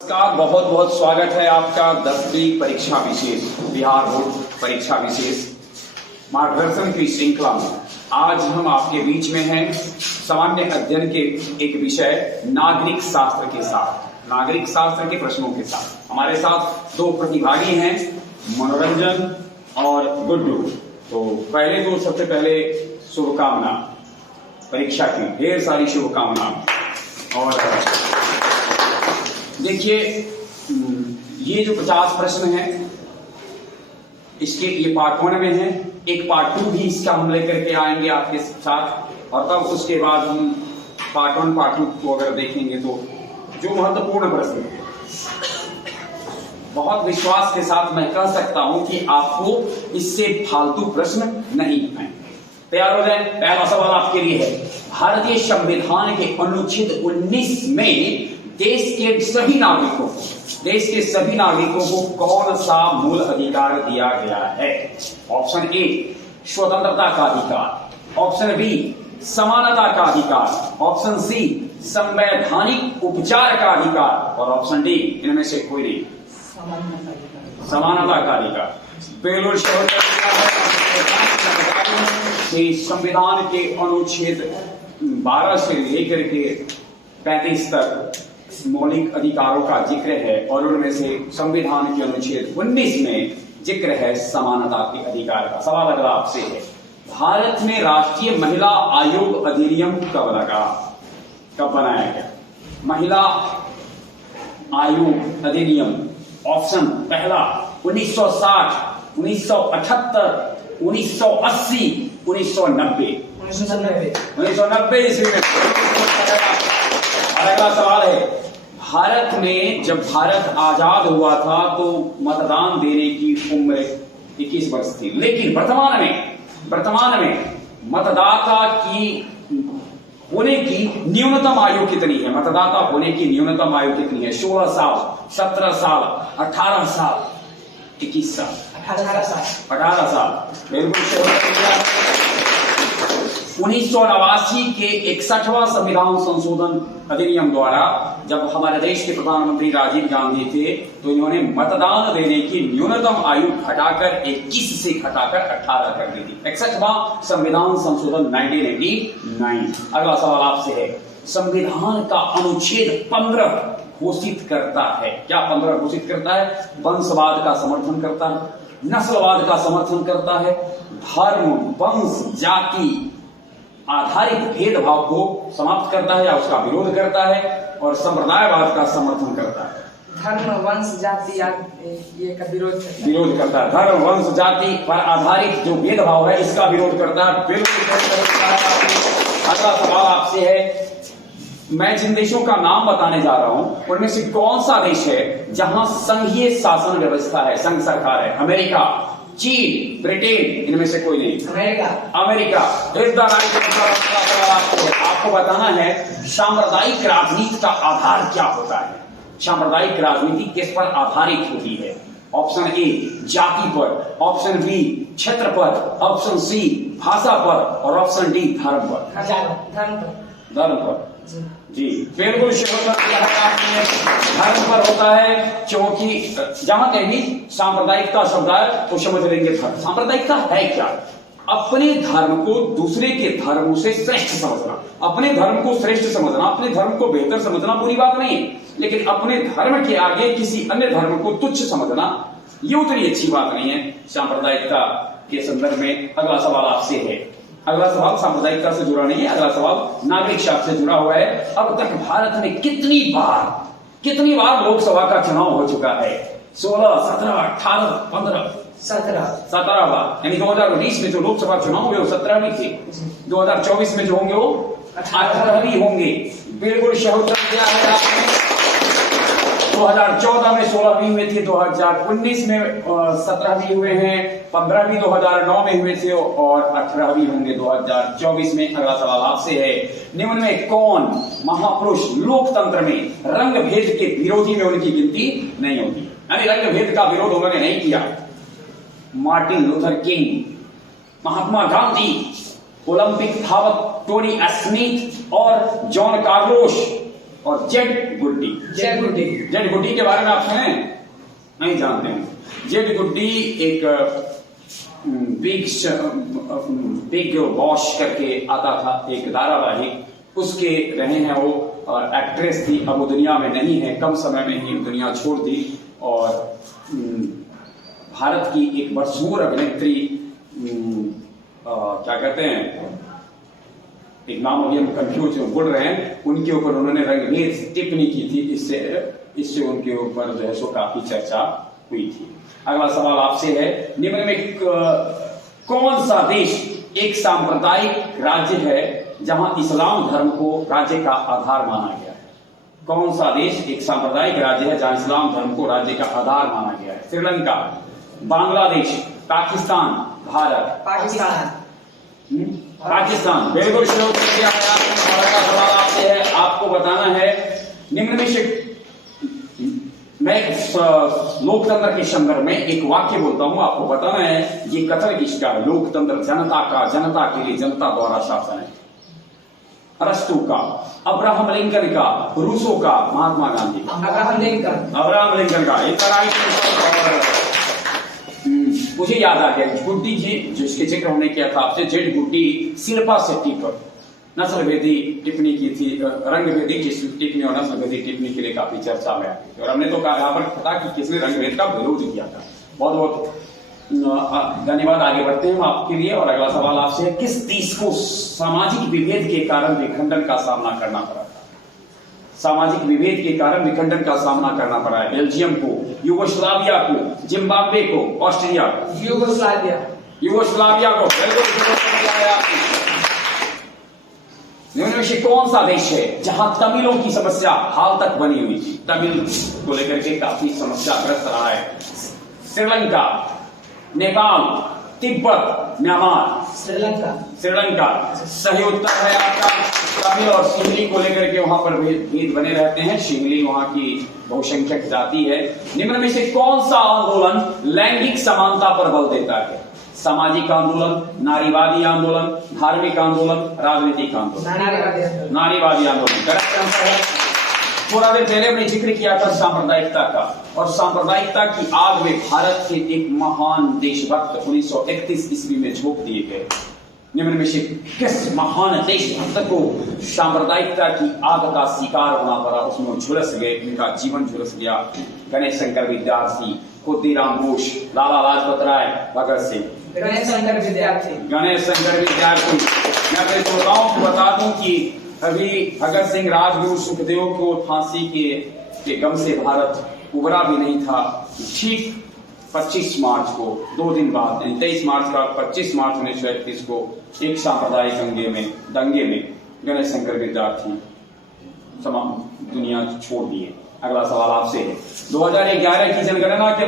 नमस्कार, बहुत बहुत स्वागत है आपका 10वीं परीक्षा विशेष बिहार बोर्ड परीक्षा विशेष मार्गदर्शन की श्रृंखला में आज हम आपके बीच में हैं सामान्य अध्ययन के एक विषय नागरिक शास्त्र के साथ, नागरिक शास्त्र के प्रश्नों के साथ। हमारे साथ दो प्रतिभागी हैं, मनोरंजन और गुड्डू। तो पहले तो सबसे पहले शुभकामना, परीक्षा की ढेर सारी शुभकामना। और देखिए, ये जो 50 प्रश्न हैं इसके ये पार्ट 1 में है, एक पार्ट 2 भी इसका हम लेकर के आएंगे आपके साथ, और तब उसके बाद हम पार्ट 1 पार्ट 2 को अगर देखेंगे तो जो महत्वपूर्ण प्रश्न है, बहुत विश्वास के साथ मैं कह सकता हूं कि आपको इससे फालतू प्रश्न नहीं आएंगे। तैयार हो जाए। पहला सवाल आपके लिए है, भारतीय संविधान के अनुच्छेद 19 में देश के सभी नागरिकों को कौन सा मूल अधिकार दिया गया है? ऑप्शन ए स्वतंत्रता का अधिकार, ऑप्शन बी समानता का अधिकार, ऑप्शन सी संवैधानिक उपचार का अधिकार, और ऑप्शन डी इनमें से कोई नहीं, समानता का अधिकार। बेलूर संविधान के अनुच्छेद 12 से लेकर के 35 तक मौलिक अधिकारों का जिक्र है, और उनमें से संविधान के अनुच्छेद 19 में जिक्र है समानता के अधिकार का। सवाल अगला आपसे है, भारत में राष्ट्रीय महिला आयोग अधिनियम कब बनाया गया? महिला आयोग अधिनियम, ऑप्शन पहला 1960, 1978, 1980, 1990 ईस्वी में। अगला सवाल है, भारत में जब भारत आजाद हुआ था तो मतदान देने की उम्र 21 वर्ष थी, लेकिन वर्तमान में मतदाता की होने की न्यूनतम आयु कितनी है? मतदाता होने की न्यूनतम आयु कितनी है? 16 साल, 17 साल, 18 साल, 21 साल, 18 साल। बिल्कुल। 1989 के 61वां संविधान संशोधन अधिनियम द्वारा जब हमारे देश के प्रधानमंत्री राजीव गांधी थे तो इन्होंने मतदान देने की न्यूनतम आयु घटाकर 21 से घटाकर 18 कर दी थी। 61वां संविधान संशोधन 1989। अगला सवाल आपसे है, संविधान का अनुच्छेद 15 घोषित करता है, क्या 15 घोषित करता है? वंशवाद का समर्थन करता है, नस्लवाद का समर्थन करता है, धर्म, वंश, जाति आधारित भेदभाव को समाप्त करता है या उसका विरोध करता है, और संप्रदायवाद का समर्थन करता है। धर्म, वंश, जाति ये का विरोध करता है। धर्म, वंश, जाति पर आधारित जो भेदभाव है इसका विरोध करता है। बिल्कुल। अगला सवाल आपसे है, मैं जिन देशों का नाम बताने जा रहा हूं उनमें से कौन सा देश है जहां संघीय शासन व्यवस्था है, संघ सरकार है? अमेरिका, चीन, ब्रिटेन, इनमें से कोई नहीं। अमेरिका। आपको बताना है सांप्रदायिक राजनीति का आधार क्या होता है? सांप्रदायिक राजनीति किस पर आधारित होती है? ऑप्शन ए जाति पर, ऑप्शन बी क्षेत्र पर, ऑप्शन सी भाषा पर, और ऑप्शन डी धर्म पर। धर्म पर जी बिल्कुल। धर्म पर होता है, क्योंकि जहां कहीं सांप्रदायिकता शब्द है तो समझ लेंगे धर्म। सांप्रदायिकता है क्या? अपने धर्म को दूसरे के धर्मों से श्रेष्ठ समझना, अपने धर्म को श्रेष्ठ समझना, अपने धर्म को बेहतर समझना बुरी बात नहीं है, लेकिन अपने धर्म के आगे किसी अन्य धर्म को तुच्छ समझना ये उतनी अच्छी बात नहीं है सांप्रदायिकता के संदर्भ में। अगला सवाल आपसे है, अगला सवाल सांप्रदायिकता से जुड़ा नहीं है, अगला सवाल नागरिक शास्त्र से जुड़ा हुआ है। अब तक भारत में कितनी बार लोकसभा का चुनाव हो चुका है? 16, 17, 18, 15, 17 बार। यानी 2019 में जो लोकसभा चुनाव हुए वो 17 थे, 2024 में जो होंगे वो 18 होंगे। बिल्कुल सही उत्तर दिया है आपने। 2014 में 16 हुए थे, 2019 में 17 हुए हैं, 15 2009 में हुए थे, और 18 होंगे 2024 में। अगला सवाल आपसे है, निम्न में कौन महापुरुष लोकतंत्र में रंग भेद के विरोधी में उनकी गिनती नहीं होती? यानी रंग भेद का विरोध उन्होंने नहीं किया। Martin Luther king, Mahatma Gandhi, Olympic धावक टोनी स्मिथ और जॉन कार्लोस और जेड गुड्डी। जेड गुड्डी। जेड गुड्डी के बारे में आप सुने? नहीं जानते हैं। जेड गुड्डी एक बिग बॉस करके आता था एक धारावाहिक, उसके रहे हैं वो, एक्ट्रेस थी। अब वो दुनिया में नहीं है, कम समय में ही दुनिया छोड़ दी। और भारत की एक मशहूर अभिनेत्री, क्या कहते हैं, एक नाम अभी हम कंफ्यूज बोल रहे हैं, उनके ऊपर उन्होंने रंगभेद टिप्पणी की थी। इससे उनके ऊपर जो है सो काफी चर्चा हुई थी। अगला सवाल आपसे है, निम्न में कौन सा देश एक सांप्रदायिक राज्य है जहां इस्लाम धर्म को राज्य का आधार माना गया है? कौन सा देश एक सांप्रदायिक राज्य है जहां इस्लाम धर्म को राज्य का आधार माना गया है? श्रीलंका, बांग्लादेश, पाकिस्तान, भारत। पाकिस्तान। पाकिस्तान। बिल्कुल सही उत्तर दिया है आपने। भारत का सवाल आपसे है, आपको बताना है निम्न में से, मैं लोकतंत्र के संदर्भ में एक वाक्य बोलता हूं, आपको बताना है ये कथन किसका है। लोकतंत्र जनता का, जनता के लिए, जनता द्वारा शासन है। अरस्तु का, अब्राहम लिंकन का, रूसो का, महात्मा गांधी का। अब्राहम लिंकन का। मुझे याद आ गया, गुड्डी जी जिसके जिक्र हमने किया था आपसे, जेड गुड्डी शिल्पा शेट्टी पर नस्ल भेदी टिप्पणी की थी, रंग भेदी जिस टिप्पणी और नस्ल भेदी टिप्पणी के लिए काफी चर्चा में आई थी। और हमने तो यहाँ पर पता कि किसने रंग भेद का विरोध किया था। बहुत बहुत धन्यवाद। आगे बढ़ते हैं हम आपके लिए। और अगला सवाल आपसे है, किस देश को सामाजिक विभेद के कारण विखंडन का सामना करना पड़ा था? सामाजिक विभेद के कारण विखंडन का सामना करना पड़ा है। बेल्जियम को, यूगोस्लाविया को, जिम्बाब्वे को, ऑस्ट्रिया को। यूगोस्लाविया को। निम्न में से कौन सा देश है जहां तमिलों की समस्या हाल तक बनी हुई थी? तमिल को लेकर के काफी समस्याग्रस्त रहा है। श्रीलंका, नेपाल, तिब्बत, म्यांमार। श्रीलंका सही उत्तर है आपका। तमिल और सिंहली को लेकर के वहां पर भेद बने रहते हैं। सिंहली वहां की बहुसंख्यक जाति है। निम्न में से कौन सा आंदोलन लैंगिक समानता पर बल देता है? सामाजिक आंदोलन, नारीवादी आंदोलन, धार्मिक आंदोलन, राजनीतिक आंदोलन? नारीवादी आंदोलन करेक्ट आंसर है। थोड़ा देर पहले हमने जिक्र किया था सांप्रदायिकता का, और सांप्रदायिकता की आग में भारत के एक महान देशभक्त 1931 ईस्वी में झोंक दिए गए। निम्न में से किस महान देशभक्त को सांप्रदायिकता की आग का शिकार होना पड़ा? उसमें झुलस गए, उनका जीवन झुलस गया। गणेश शंकर विद्यार्थी, खुदीराम बोस, लाला लाजपत राय, भगत सिंह। गणेश शंकर विद्यार्थी। मैं अपने श्रोताओं को बता दूं कि अभी भगत सिंह, राजगुरु, सुखदेव को फांसी के गम से भारत उबरा भी नहीं था। ठीक 25 मार्च को, 2 दिन बाद, 23 मार्च का 25 मार्च 1931 को एक सांप्रदायिक दंगे में गणेश शंकर विद्यार्थी दुनिया छोड़ दिए। अगला सवाल आपसे है, 2011 की जनगणना के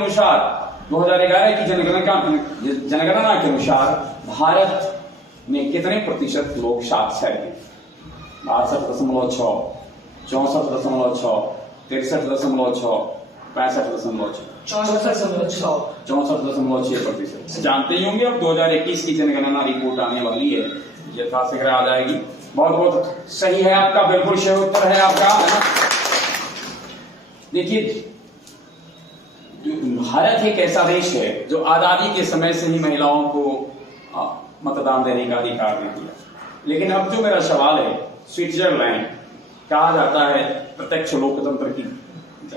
अनुसार भारत में कितने प्रतिशत लोग साक्षर हैं? 62.6, 64.6, 63.6, 65.6, 64.6%। जानते ही होंगे। अब 2021 की जनगणना रिपोर्ट आने वाली है, यथाशीघ्र आ जाएगी। बहुत बहुत सही है आपका, बिल्कुल सही उत्तर है आपका। देखिए, भारत एक ऐसा देश है जो आजादी के समय से ही महिलाओं को मतदान देने का अधिकार दे दिया। लेकिन अब जो मेरा सवाल है, स्विट्जरलैंड कहा जाता है प्रत्यक्ष लोकतंत्र की,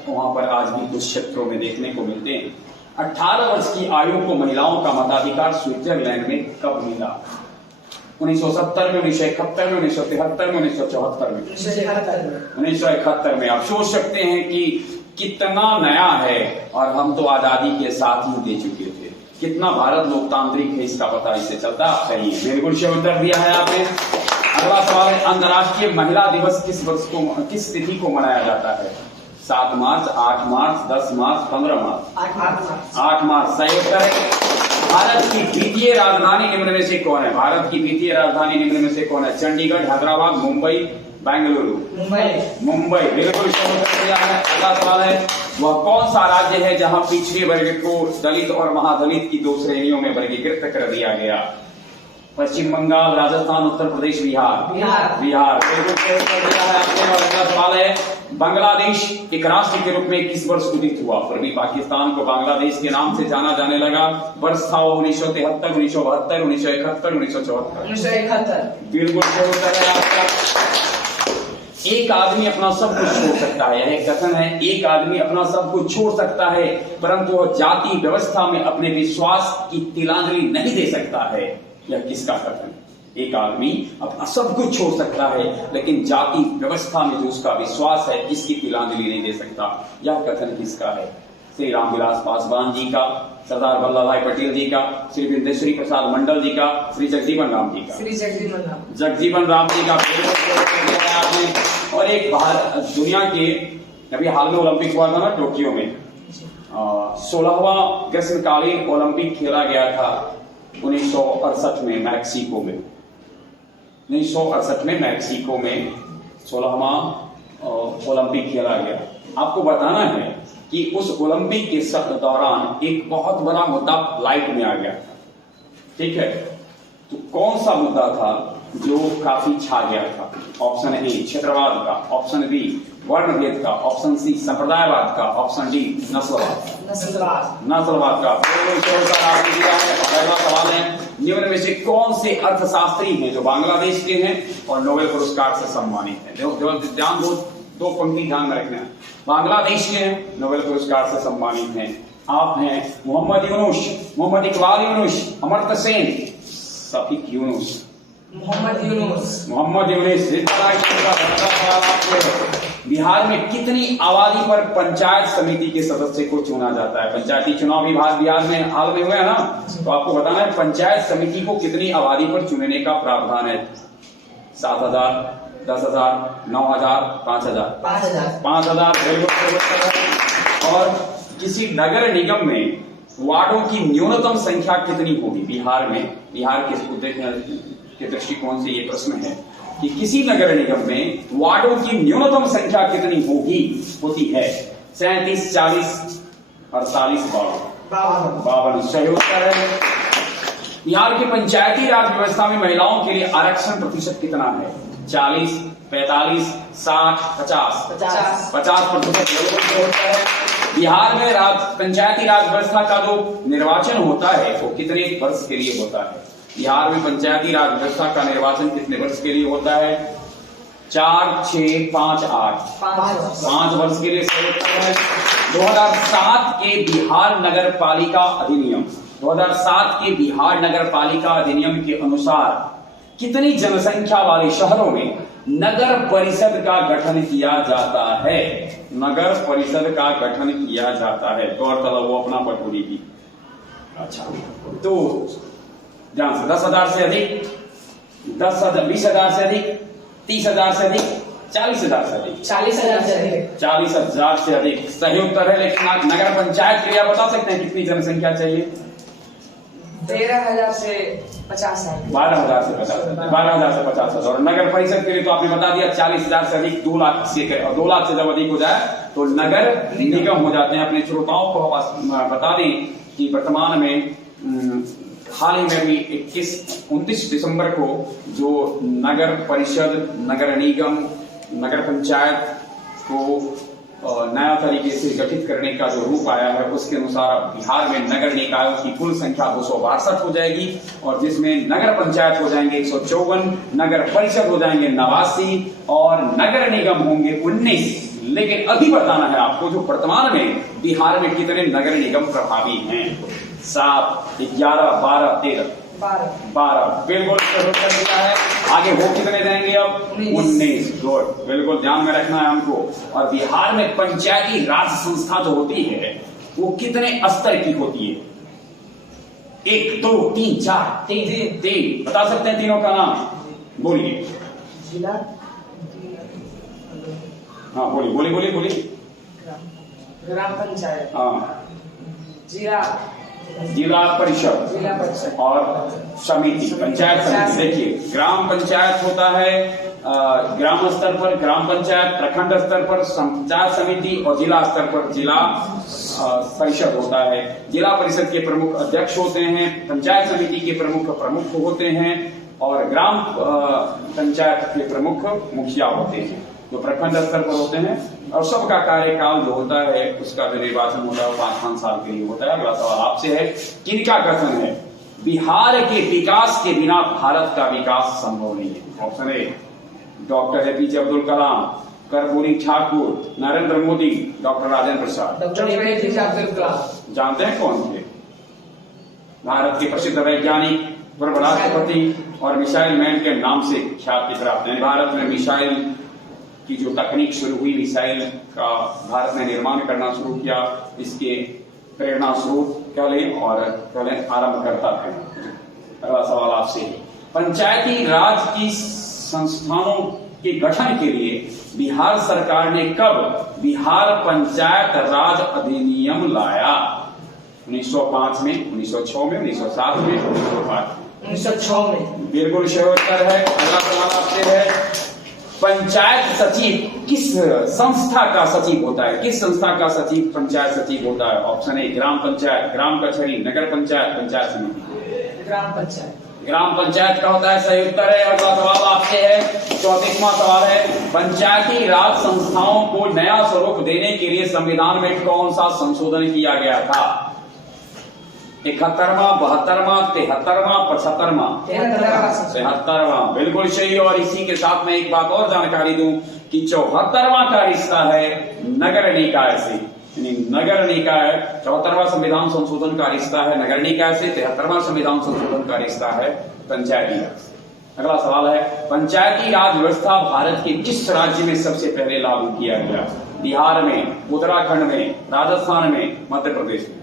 वहां पर आज भी कुछ क्षेत्रों में देखने को मिलते हैं। 18 वर्ष की आयु को महिलाओं का मताधिकार स्विट्जरलैंड में कब मिला? 1970 में, 1971 में, 1973 में, 1974 में? 1971 में। आप सोच सकते हैं कि कितना नया है, और हम तो आजादी के साथ ही दे चुके थे। कितना भारत लोकतांत्रिक है इसका पता इससे चलता। आप सही है, बिल्कुल सही उत्तर दिया है आपने। अगला सवाल है, अंतर्राष्ट्रीय महिला दिवस किस तिथि को मनाया जाता है? 7 मार्च, 8 मार्च, 10 मार्च, 15 मार्च? 8 मार्च सही उत्तर है। भारत की द्वितीय राजधानी निम्न में से कौन है? भारत की द्वितीय राजधानी निम्न में से कौन है? चंडीगढ़, हैदराबाद, मुंबई, बेंगलुरु? मुंबई बिल्कुल सही उत्तर दिया है। अगला सवाल है, वह कौन सा राज्य है जहां पिछड़े वर्ग को दलित और महादलित की 2 श्रेणियों में वर्गीकृत कर दिया गया? पश्चिम बंगाल, राजस्थान, उत्तर प्रदेश, बिहार। बिहार बिल्कुल सही उत्तर दिया है आपने। और अगला सवाल है, बांग्लादेश एक राष्ट्र के रूप में किस वर्ष उदित हुआ? पूर्वी पाकिस्तान को बांग्लादेश के नाम से जाना जाने लगा। वर्ष था 1973, 1972, 1971, 1974। 1971। बिल्कुल सही उत्तर है आपका। एक आदमी अपना सब कुछ छोड़ सकता है, यह कथन है, एक आदमी अपना सब कुछ छोड़ सकता है, परंतु वह जाति व्यवस्था में अपने विश्वास की तिलांजलि नहीं दे सकता है। यह किसका कथन? एक आदमी अपना सब कुछ छोड़ सकता है, लेकिन जाति व्यवस्था में जो उसका विश्वास है, इसकी तिलांजलि नहीं दे सकता। यह कथन किसका है? श्री रामविलास पासवान जी का, सरदार वल्लभ भाई पटेल जी का, श्री विंदेश्वरी प्रसाद मंडल जी का, श्री जगजीवन राम जी का। श्री जगजीवन राम। जगजीवन राम जी का आपने। और एक बाहर दुनिया के अभी हाल में ओलंपिक हुआ था ना टोक्यो में, 16वां ग्रीष्मकालीन ओलंपिक खेला गया था 1968 में मैक्सिको में। 1968 में मैक्सिको में 16वां ओलंपिक खेला गया। आपको बताना है कि उस ओलंपिक के दौरान एक बहुत बड़ा मुद्दा लाइट में आ गया था। ठीक है, तो कौन सा मुद्दा था जो काफी छा गया था? ऑप्शन ए क्षेत्रवाद का, ऑप्शन बी वर्णभेद का, ऑप्शन सी संप्रदायवाद का, ऑप्शन डी नस्लवाद का। पहला सवाल है, निम्न में से कौन से अर्थशास्त्री हैं जो बांग्लादेश के हैं और नोबेल पुरस्कार से सम्मानित हैं? ध्यान दो पंक्ति ध्यान में रखना है। बांग्लादेश के हैं, नोबेल पुरस्कार से सम्मानित हैं। आप हैं मोहम्मद यूनुस, मोहम्मद इकबाल यूनुस, अमर्त्य सेन, शफीक यूनुस। मोहम्मद यूनुस। बिहार में कितनी आबादी पर पंचायत समिति के सदस्य को चुना जाता है? पंचायती चुनाव विभाग बिहार में हाल में हुए है ना, तो आपको बताना है पंचायत समिति को कितनी आबादी पर चुनने का प्रावधान है? 7,000, 10,000, 9,000, 5,000? 5,000। और किसी नगर निगम में वार्डों की न्यूनतम संख्या कितनी होगी बिहार में? बिहार के दृष्टिकोण से ये प्रश्न है कि किसी नगर निगम में वार्डों की न्यूनतम संख्या कितनी होती है? 37, 40, 48, 52। सही उत्तर है। बिहार की पंचायती राज व्यवस्था में महिलाओं के लिए आरक्षण प्रतिशत कितना है? 40, 45, 60, 50? 50%। बिहार में पंचायती राज व्यवस्था का जो निर्वाचन होता है वो कितने वर्ष के लिए होता है? बिहार में पंचायती राज व्यवस्था का निर्वाचन कितने वर्ष के लिए होता है? 4, 6, 5, 8? 5 वर्ष के लिए। 2007 के बिहार नगर पालिका अधिनियम, 2007 के बिहार नगर पालिका अधिनियम के अनुसार कितनी जनसंख्या वाले शहरों में नगर परिषद का गठन किया जाता है? नगर परिषद का गठन किया जाता है। गौरतलब वो अपना पटोरी की। अच्छा, तो ध्यान से 10,000 से अधिक, 10,000, 20,000 से अधिक, 30,000 से अधिक, 40,000 से अधिक? 40,000 से अधिक। 40,000 से अधिक सही उत्तर है। लेकिन आप नगर पंचायत के लिए आप बता सकते हैं कितनी जनसंख्या चाहिए? 13,000 से 50,000। 12,000 से 50,000। 12,000 से 50,000। और नगर परिषद के लिए तो आपने बता दिया 40,000 से अधिक 2 लाख से, और 2 लाख से जब अधिक हो जाए तो नगर निगम हो जाते हैं। अपने श्रोताओं को बता दें कि वर्तमान में हाल ही में भी 29 दिसंबर को जो नगर परिषद, नगर निगम, नगर पंचायत को नया तरीके से गठित करने का जो रूप आया है, उसके अनुसार बिहार में नगर निकायों की कुल संख्या 262 हो जाएगी, और जिसमें नगर पंचायत हो जाएंगे 154, नगर परिषद हो जाएंगे 89 और नगर निगम होंगे 19। लेकिन अभी बताना है आपको जो वर्तमान में बिहार में कितने नगर निगम प्रभावी हैं? 7, 11, 12, 13? 12। बिल्कुल उत्तर दिया है। आगे वो कितने देंगे अब? 19। गुड, बिल्कुल ध्यान में रखना है हमको। और बिहार में पंचायती राज संस्था जो होती है वो कितने स्तर की होती है? 1, 2, 3, 4? 3। बता सकते हैं तीनों का नाम? बोलिए। जिला? हाँ बोलिए। ग्राम पंचायत। हाँ। जिला परिषद और समिति, पंचायत समिति। देखिए, ग्राम पंचायत होता है ग्राम स्तर पर ग्राम पंचायत, प्रखंड स्तर पर पंचायत समिति और जिला स्तर पर जिला परिषद होता है। जिला परिषद के प्रमुख अध्यक्ष होते हैं, पंचायत समिति के प्रमुख होते हैं और ग्राम पंचायत के प्रमुख मुखिया होते हैं जो प्रखंड स्तर पर होते हैं। और सबका कार्यकाल जो होता है उसका जो निर्वाचन होता है वो 5-5 साल के लिए होता है। अगला सवाल आपसे है, किनका कथन है बिहार के विकास के बिना भारत का विकास संभव नहीं है? Option A doctor APJ Abdul Kalam, Karpoori Thakur, Narendra Modi, doctor Rajendra Prasad. Doctor APJ Abdul Kalam. जानते हैं कौन थे? भारत के प्रसिद्ध वैज्ञानिक, पूर्व राष्ट्रपति और मिसाइल मैन के नाम से ख्याति प्राप्त है। भारत में मिसाइल की जो तकनीक शुरू हुई, मिसाइल का भारत ने निर्माण करना शुरू किया, इसके प्रेरणा स्रोत कह लें और कह लें आरंभकर्ता थे। अगला सवाल आपसे, पंचायती राज की संस्थानों के गठन के लिए बिहार सरकार ने कब बिहार पंचायत राज अधिनियम लाया? 1905 में, 1906 में, 1907 में, 1905 में? 1906 में। बिल्कुल सही उत्तर है। अगला सवाल आपसे है, पंचायत सचिव किस संस्था का सचिव होता है? किस संस्था का सचिव पंचायत सचिव होता है? ऑप्शन ए ग्राम पंचायत, ग्राम कचहरी, नगर पंचायत, पंचायत समिति। ग्राम पंचायत। ग्राम पंचायत का होता है, सही उत्तर है। अगला सवाल आपसे है, 34वां सवाल है, पंचायती राज संस्थाओं को नया स्वरूप देने के लिए संविधान में कौन सा संशोधन किया गया था? 71वां, 72वां, 73वां, 75वां? 73वां। बिल्कुल सही। और इसी के साथ मैं एक बात और जानकारी दूं कि 74वां का रिश्ता है नगर निकाय से। नगर निकाय 74वां संविधान संशोधन का रिश्ता है नगर निकाय से, 73वां संविधान संशोधन का रिश्ता है पंचायती राज। अगला सवाल है, पंचायती राज व्यवस्था भारत के किस राज्य में सबसे पहले लागू किया गया? बिहार में, उत्तराखंड में, राजस्थान में, मध्य प्रदेश में?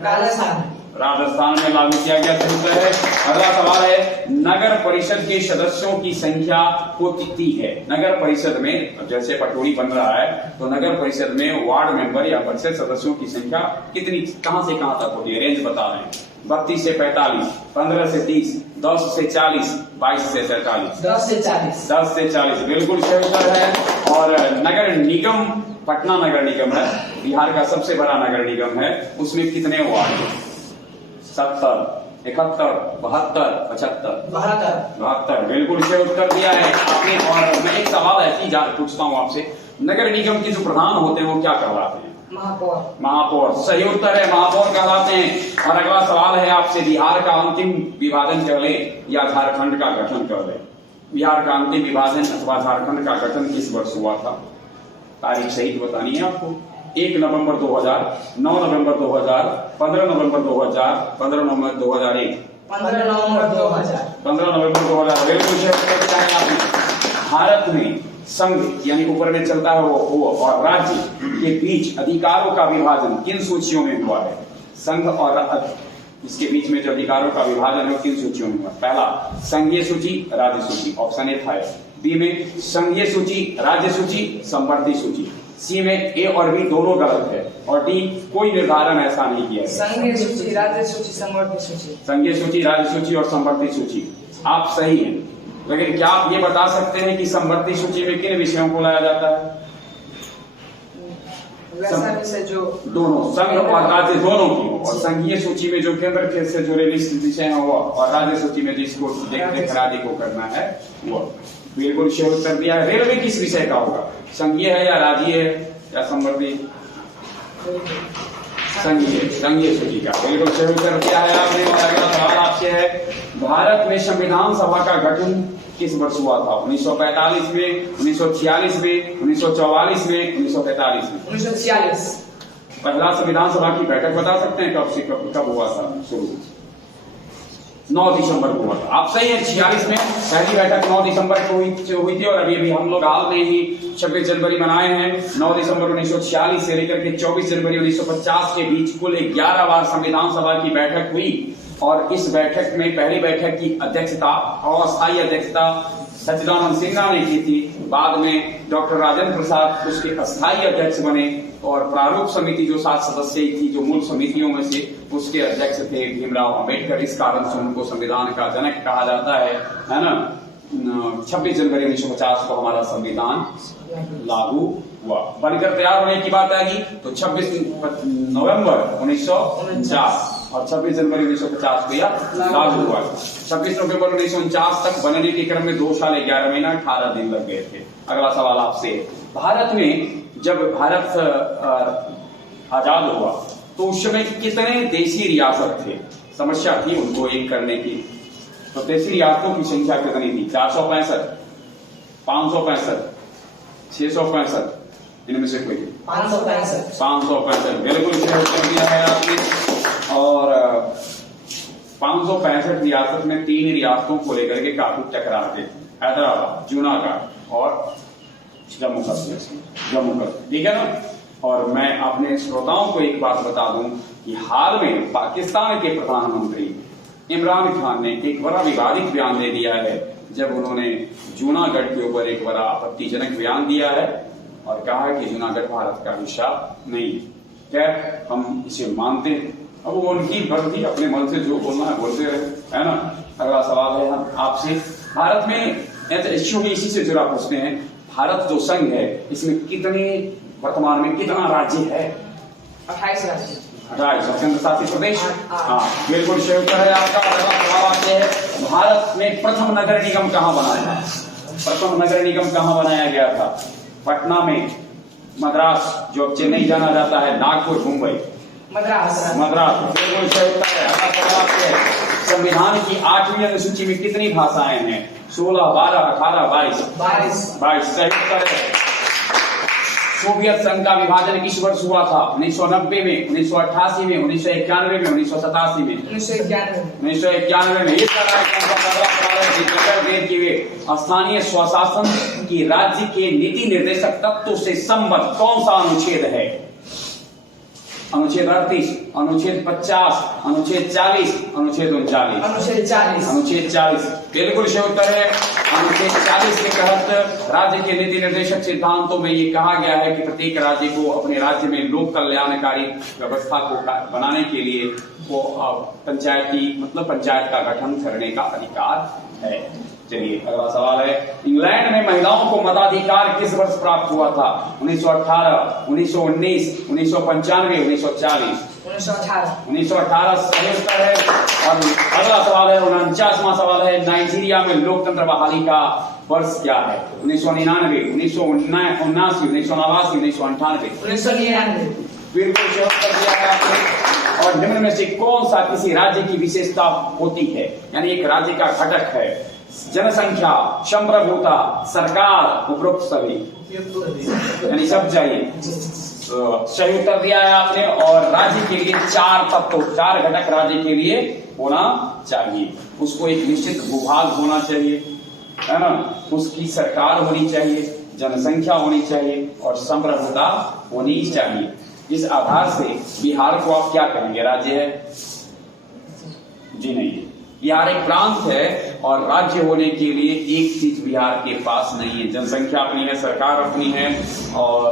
राजस्थान में लागू किया गया। सही है। अगला सवाल है, नगर परिषद के सदस्यों की संख्या कितनी है? नगर परिषद में जैसे पटोरी बन रहा है तो नगर परिषद में वार्ड मेंबर या परिषद सदस्यों की संख्या कितनी, कहां से कहां तक होती है? रेंज बता रहे हैं। 32 से 45, 15 से 30, 10 से 40, 22 से 43? 10 से 40। 10 से 40 बिल्कुल सही उत्तर है। और नगर निगम, पटना नगर निगम है, बिहार का सबसे बड़ा नगर निगम है, उसमें कितने वार्ड? 70, 71, 72, 75? 72 बिल्कुल सही उत्तर दिया है आपने। और मैं एक सवाल ऐसी पूछता हूँ आपसे, नगर निगम के जो प्रधान होते हैं वो क्या कहलाते हैं? महापौर। महापौर सही उत्तर है, महापौर कहलाते हैं। और अगला सवाल है आपसे, बिहार का अंतिम विभाजन कर ले या झारखंड का गठन कर ले? बिहार का अंतिम विभाजन अथवा झारखंड का गठन किस वर्ष हुआ था? तारीख सही बतानी है आपको। 1 नवंबर 2000, 9 नवंबर 2000, 15 नवंबर 2000, 15 नवंबर 2001? 15 नवंबर 2000। 15 नवंबर 2000 बिल्कुल सही आपने। भारत में संघ यानी ऊपर में चलता है वो और राज्य के बीच अधिकारों का विभाजन किन सूचियों में हुआ है? संघ और इसके बीच में जो अधिकारों का विभाजन है वो किन सूचियों में हुआ? पहला संघीय सूची, राज्य सूची, ऑप्शन ए था। बी में संघीय सूची, राज्य सूची, संवर्ती सूची। सी में ए और बी दोनों गलत है और डी कोई निर्धारण ऐसा नहीं किया है। संघीय सूची, राज्य सूची, संवर्ती सूची। संघीय सूची, राज्य सूची और संवर्ती सूची आप सही हैं, लेकिन क्या आप ये बता सकते हैं कि संवर्ती सूची में किन विषयों को लाया जाता है? वैसा विषय जो दोनों संघ और राज्य दोनों की हो, और संघीय सूची में जो केंद्र के से जुड़े विषय है वो, और राज्य सूची में जिसको देख रेख आदि को करना है वो। बिल्कुल सही उत्तर दिया है। रेलवे किस विषय का होगा? संघीय है या राज्य है या संवर्ती? संघीय सूची का। बिल्कुल सही उत्तर दिया है आपने। और अगला सवाल आपसे है, भारत में संविधान सभा का गठन किस वर्ष हुआ था? 1945 में, 1946 में, 1944 में, 1945 में? 1946। पहला संविधान सभा की बैठक बता सकते हैं कब हुआ था शुरू? 9 दिसंबर को हुआ था। आप सही है, 46 में पहली बैठक 9 दिसंबर को हुई थी। और अभी हम लोग हाल में ही 26 जनवरी मनाए हैं। 9 दिसंबर 1946 से लेकर के 24 जनवरी 1950 के बीच कुल 11 बार संविधान सभा की बैठक हुई। और इस बैठक में पहली बैठक की अध्यक्षता, अस्थायी अध्यक्षता सच्चिदानंद सिन्हा ने की थी। बाद में डॉक्टर राजेंद्र प्रसाद उसके अस्थायी अध्यक्ष बने और प्रारूप समिति जो 7 सदस्यीय थी, जो मूल समितियों में से, उसके अध्यक्ष थे भीमराव अंबेडकर। इस कारण से उनको संविधान का जनक कहा जाता है ना। 26 जनवरी 1950 को हमारा संविधान लागू हुआ। बनकर तैयार होने की बात आएगी तो 26 नवंबर 1949 और 26 जनवरी 1950 को यह लागू हुआ। 26 नवंबर 1949 तक बनने के क्रम में 2 साल 11 महीना 18 दिन लग गए थे। अगला सवाल आपसे, भारत में जब भारत आजाद हुआ तो उस समय कितने देशी रियासत थे? समस्या थी उनको एक करने की। तो देशी रियासतों की संख्या कितनी थी? 465, 565, 665, इनमें से कोई? 565। 565 बिल्कुल सही उत्तर दिया है आपने। और 565 रियासत में 3 रियासतों को लेकर के काफी टकरार थे, हैदराबाद, जूनागढ़ और जम्मू कश्मीर, ठीक है ना। और मैं अपने श्रोताओं को एक बात बता दूं कि हाल में पाकिस्तान के प्रधानमंत्री इमरान खान ने एक बड़ा विवादित बयान दे दिया है, जब उन्होंने जूनागढ़ के ऊपर एक बड़ा आपत्तिजनक बयान दिया है और कहा है कि जूनागढ़ भारत का हिस्सा नहीं है। खैर, हम इसे मानते हैं, अब वो उनकी मर्जी, अपने मन से जो बोलना है बोलते रहे, है ना। अगला सवाल है हम आपसे, भारत में इसी से जुड़ा पूछते हैं, भारत जो संघ है इसमें कितने वर्तमान में कितना राज्य है? 28 राज्य। 28 केंद्र शासित प्रदेश। हाँ, बिल्कुल सही उत्तर है आपका। अगला सवाल आपसे है, भारत में प्रथम नगर निगम कहाँ बना था? प्रथम नगर निगम कहाँ बनाया गया था? पटना में, मद्रास जो अब चेन्नई जाना जाता है, नागपुर, मुंबई? मद्रास। बिल्कुल सही उत्तर है। अगला सवाल आपसे है, संविधान की 8वीं अनुसूची में कितनी भाषाएं हैं? 16, 12, 18, 22? 22 सही उत्तर है। सोवियत संघ का विभाजन किस वर्ष हुआ था? 1990 में, 1988 में, 1991 में, 1987 में? 1991 में। स्थानीय स्वशासन की राज्य के नीति निर्देशक तत्वों से संबद्ध कौन सा अनुच्छेद है? अनुच्छेद 38, अनुच्छेद 50, अनुच्छेद 40, अनुच्छेद 39? अनुच्छेद 40। अनुच्छेद 40 बिल्कुल सही उत्तर है। अनुच्छेद 40 के तहत राज्य के नीति निर्देशक सिद्धांतों में ये कहा गया है कि प्रत्येक राज्य को अपने राज्य में लोक कल्याणकारी व्यवस्था को बनाने के लिए वो पंचायत का गठन करने का अधिकार है। चलिए अगला सवाल है, इंग्लैंड में महिलाओं को मताधिकार किस वर्ष प्राप्त हुआ था? 1918, 1919, 1995, 1940? 1918 सही उत्तर है। और अगला सवाल है 49वां सवाल है, नाइजीरिया में लोकतंत्र बहाली का वर्ष क्या है? 1999, 1979, 1989, 1998? 1999। बिल्कुल सही उत्तर दिया है आपने। और निम्न में से कौन सा किसी राज्य की विशेषता होती है? यानी एक राज्य का घटक है, जनसंख्या, संप्रभुता, सरकार, उपरोक्त सभी, यानी सब चाहिए। सही उत्तर दिया है आपने। और राज्य के लिए 4 तत्व, 4 घटक राज्य के लिए होना चाहिए। उसको एक निश्चित भूभाग होना चाहिए, है ना, उसकी सरकार होनी चाहिए, जनसंख्या होनी चाहिए और संप्रभुता होनी चाहिए। इस आधार से बिहार को आप क्या कहेंगे? राज्य है? जी नहीं, बिहार एक प्रांत है और राज्य होने के लिए एक चीज बिहार के पास नहीं है, जनसंख्या अपनी है, सरकार अपनी है और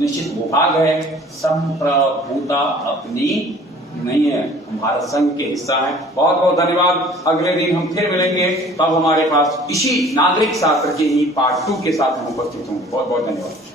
निश्चित भूभाग है, संप्रभुता अपनी नहीं है। हम भारत संघ के हिस्सा हैं। बहुत बहुत धन्यवाद। अगले दिन हम फिर मिलेंगे, तब हमारे पास इसी नागरिक शास्त्र के ही पार्ट 2 के साथ हम उपस्थित होंगे। बहुत बहुत धन्यवाद।